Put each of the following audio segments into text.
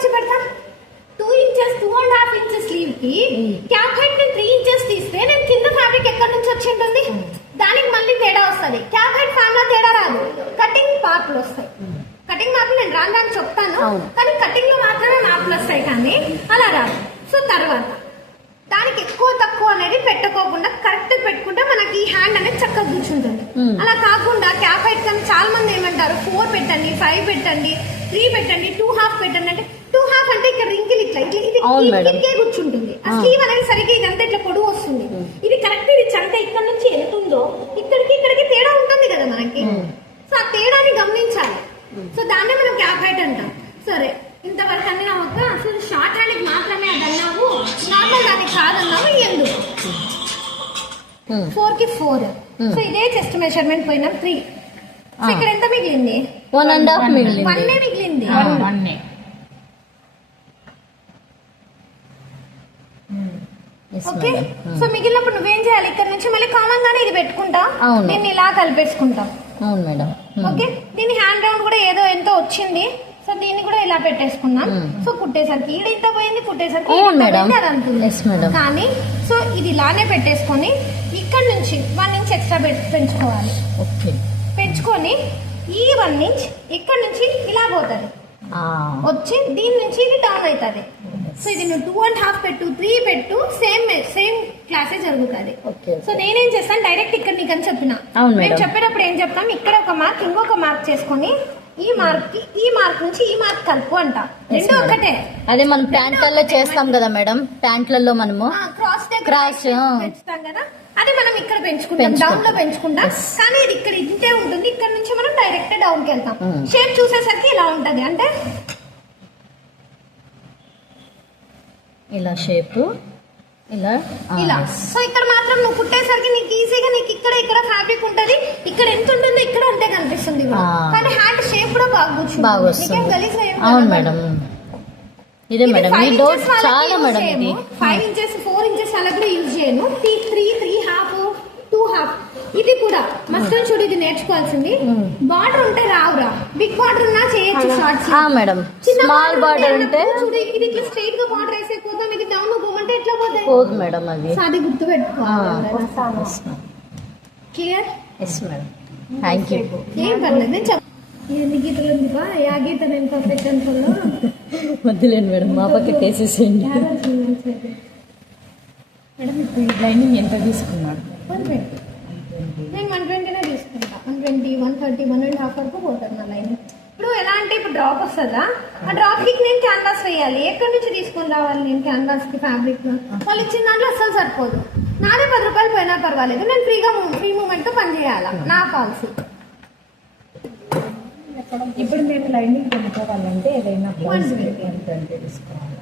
వచ్చి పెడతాం 2 inches 2.5 inches slew కి క్యాప్ హైట్ నేను 3 ఇంచెస్ తీస్తే నేను కింద ఫ్యాబ్రిక్ ఎక్కడి నుంచి వచ్చి ఉంటుంది, దానికి మళ్ళీ తేడా వస్తుంది. క్యాప్ హైట్ ఫ్యాన్ లో తేడా రాదు, కటింగ్ మార్పులు వస్తాయి. కటింగ్ మార్పులు నేను రాని చెప్తాను, కానీ కటింగ్ లో మాత్రమే మార్పులు వస్తాయి, కానీ అలా రాదు. సో తర్వాత దానికి ఎక్కువ తక్కువ అనేది పెట్టుకోకుండా కరెక్ట్ పెట్టుకుంటే మనకి ఈ హ్యాండ్ అనేది చక్కగా కూర్చుంటుంది. అలా కాకుండా క్యాప్ హైట్ కానీ చాలా మంది ఏమంటారు 4 పెట్టండి, 5 పెట్టండి, 3 పెట్టండి, 2.5 పెట్టండి అంటే 2.5 అంటే ఇక్కడ రింకిల్ ఇట్లా ఇట్లా కూర్చుంటుంది. ఆ స్లీవ్ అనేది సరిగ్గా ఇదంతా ఇట్లా పొడవు వస్తుంది. ఇది కరెక్ట్, ఇది చంట ఇక్కడ నుంచి ఎంత ఉందో ఇక్కడికి తేడా ఉంటుంది కదా మనకి. సో ఆ తేడాని గమనించాలి. సో దాన్నే మనం క్యాప్ హైట్ అంటాం. సరే ఇంతవరకు అన్ని ఒక అసలు షార్ట్ హ్యాండ్ మాత్రమే అది అన్నావు, నార్మల్ దానికి కాదన్నావు ఎందుకు? 4 కి 4. సో ఇదే చెస్ట్ మెజర్మెంట్ పోయినా 3. సో ఇక్కడ ఎంత మిగిలింది? 1.5 మిగిలింది. 1 మిగిలింది. ఓకే. సో మిగిలినప్పుడు నువ్వేం చేయాలి? ఇక్కడ నుంచి మళ్ళీ కామన్ గానే ఇది పెట్టుకుంటా, నేను ఇలా కలిపేసుకుంటా. అవును మేడం. ఓకే. దీని హ్యాండ్ రౌండ్ కూడా ఏదో ఎంతో వచ్చింది. సో దీన్ని కూడా ఇలా పెట్టేసుకున్నాం. సో కుట్టేసరికి ఈడ ఇంత పోయింది, కుట్టేసరికి అది అంటుంది. కానీ సో ఇది ఇలానే పెట్టేసుకొని ఇక్కడ నుంచి 1 ఇంచ్ ఎక్స్ట్రా పెంచుకోవాలి. పెంచుకొని ఈ 1 ఇంచ్ ఇక్కడ నుంచి ఇలా పోతుంది వచ్చి దీని నుంచి ఇది డౌన్ అవుతుంది. సో ఇది నువ్వు 2.5 పెట్టు, 3 పెట్టు, సేమ్ క్లాసే జరుగుతుంది. సో నేనేం చేస్తాను, డైరెక్ట్ ఇక్కడ నీకు అని చెప్పిన, నేను చెప్పేటప్పుడు ఏం చెప్తాం, ఇక్కడ ఒక మార్క్ ఇంకొక మార్క్ చేసుకొని ఈ మార్క్ కి ఈ మార్క్ నుంచి ఈ మార్క్ కలుపు అంట. రెండు ఒకటే. అదే మనం ప్యాంట్లలో చేస్తాం కదా మేడం, ప్యాంట్లలో మనము క్రాస్ పెంచుతాం కదా, అది మనం ఇక్కడ పెంచుకుంటాం, డౌన్ లో పెంచుకుంటాం. కానీ ఇది ఇక్కడ ఇంతే ఉంటుంది, ఇక్కడ నుంచి మనం డైరెక్ట్ డౌన్ కి వెళ్తాం. షేప్ చూసేసరికి ఇలా ఉంటది, అంటే ఇలా షేప్ ఇలా. సో ఇక్కడ మాత్రం నువ్వు కుట్టేసరికి నీకు ఈజీగా నీకు ఇక్కడ ఫ్యాబ్రిక్ ఉంటది, ఇక్కడ ఎంత ఉంటుందో ఇక్కడ అంతే కనిపిస్తుంది. కానీ హ్యాండ్ షేప్ కూడా బాగా కూర్చుంటుంది. అవును మేడం. ఇదే మేడం ఈ డౌట్ చాలా మేడం. ఇది 5 ఇంచెస్ 4 ఇంచెస్ అలా కూడా యూజ్ చేయను. 3, 3.5, 2.5 ఇది కూడా మస్ట్ చూడు, ఇది నేర్చుకోవాల్సింది. బార్డర్ ఉంటే రావురా, బిగ్ బార్డర్ ఉన్నా చేయొచ్చు షార్ట్స్. మేడం స్మాల్ బార్డర్ ఉంటే చూడు, ఇది ఇట్లా స్ట్రైట్ గా బార్డర్ వేసే పోతా, మీకు డౌన్ పోమంటే ఎట్లా పోతాయి? పోదు మేడం, అది అది గుర్తు పెట్టుకోవాలి. Clear? Yes madam. Thank you. ఏం పర్లేదు, నేను ఎన్ని గీతలు ఉంది బా, యా గీత నేను పర్ఫెక్ట్ అనుకోలో వద్దులేండి మేడం, మా పక్క కేసేసేయండి. మేడం ఇప్పుడు ఈ లైనింగ్ ఎంత తీసుకున్నాడు? 120. నేను 120నే తీసుకుంటా. 120, 130, 1.5 వరకు పోతుంది నా లైన్. ఇప్పుడు ఎలా అంటే ఇప్పుడు డ్రాప్ వస్తుందా, ఆ డ్రాప్ కి నేను క్యాన్వాస్ వేయాలి. ఎక్కడి నుంచి తీసుకొని రావాలి నేను క్యాన్వాస్ కి ఫ్యాబ్రిక్? వాళ్ళు ఇచ్చిన దాంట్లో అస్సలు సరిపోదు. నాదే 10 రూపాయలు పోయినా పర్వాలేదు, నేను ఫ్రీ మూమెంట్ తో పని చేయాలా, నా పాలసీ. ఇప్పుడు మేము లైనింగ్ కొనుక్కోవాలంటే ఏదైనా ఎంత తీసుకోవాలి?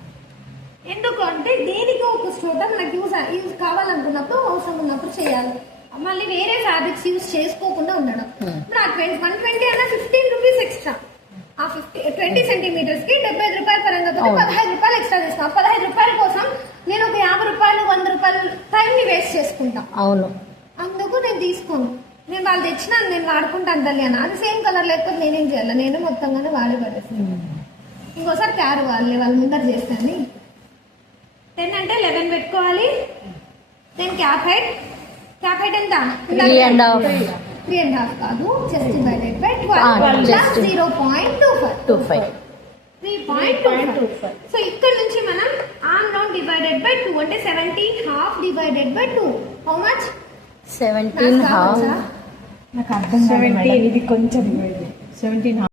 ఎందుకు అంటే దేనికో ఒక చోట మనకు యూజ్ కావాలనుకున్నప్పుడు, అవసరం ఉన్నప్పుడు చేయాలి. మళ్ళీ వేరే ఫ్యాబ్రిక్స్ యూజ్ చేసుకోకుండా ఉండడం. ఇప్పుడు ఆ 120 అన్న 15 రూపీస్ ఎక్స్ట్రా. ఆ 20 సెంటీమీటర్స్ కి 75 రూపాయల పరంగా 15 రూపాయలు ఎక్స్ట్రా చేస్తాను. 15 రూపాయల కోసం నేను ఒక 50 రూపాయలు 100 రూపాయలు టైం ని వేస్ట్ చేసుకుంటా. అవును, అందుకు నేను తీసుకోను. నేను వాళ్ళు తెచ్చినా నేను వాడుకుంటాను తల్లి అన్న, అది సేమ్ కలర్ లేకపోతే నేనేం చేయాలి, నేను మొత్తంగానే వాడి పడేస్తాను. ఇంకోసారి క్యారు వాళ్ళ ముందర చేస్తాను. 10 అంటే 11 పెట్టుకోవాలి. నేను క్యాప్ హైట్ ఎంత? 3.5 కాదు, just divided by 12 plus 0.25. 3.25. So ఇక్కడ నుంచి మనం ఆర్మ్ రౌండ్ డివైడెడ్ బై 2 అంటే 17.5 డివైడెడ్ బై 2 హౌ మచ్? 17.5. నాకు అర్థం 17. ఇది కొంచెం 17.5.